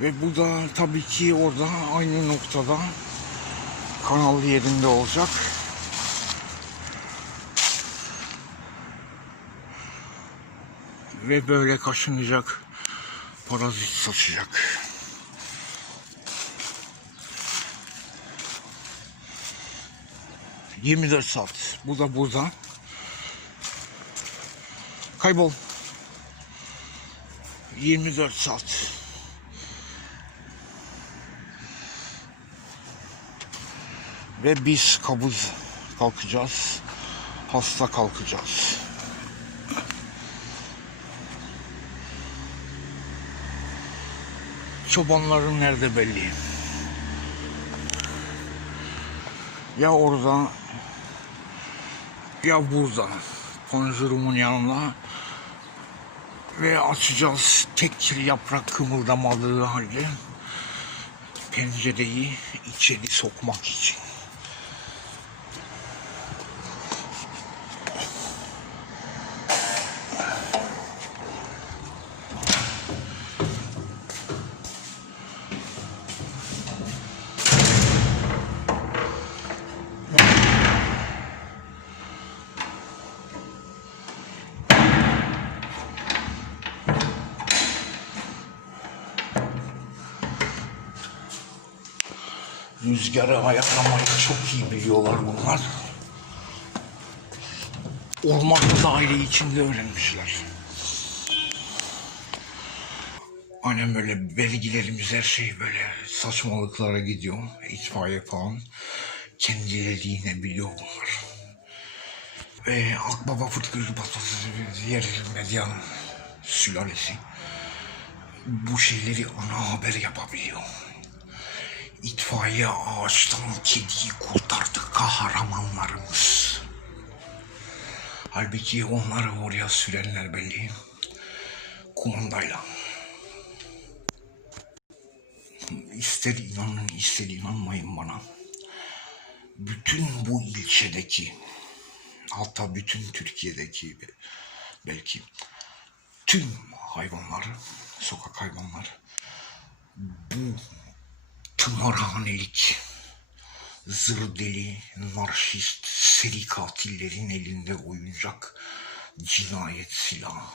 Ve bu da tabii ki orada aynı noktada kanal yerinde olacak. Ve böyle kaşınacak, parazit saçacak. ...24 saat. Bu da burada. Kaybol. 24 saat. Ve biz kabuz kalkacağız. Hasta kalkacağız. Çobanların nerede belli. Ya orada ya burada. Konjurumun yanında ve açacağız tek yaprak kımıldamadığı halde pencereyi içeri sokmak için. Rüzgarı ayarlamayı çok iyi biliyorlar bunlar. Ormanlı daire içinde öğrenmişler. Annem böyle vergilerimiz her şey böyle saçmalıklara gidiyor. İtfaiye falan. Kendileri yine biliyor bunlar. Ve Akbaba Fıtkı Batası diğer medyanın sülalesi bu şeyleri ana haber yapabiliyor. İtfaiye ağaçtan kediyi kurtardı kahramanlarımız. Halbuki onları oraya sürenler belli. Kumandayla. İster inanın ister inanmayın bana. Bütün bu ilçedeki hatta bütün Türkiye'deki belki tüm hayvanlar, sokak hayvanlar bu tımarhanelik, zırdeli, narşist, seri katillerin elinde oyuncak cinayet silahı.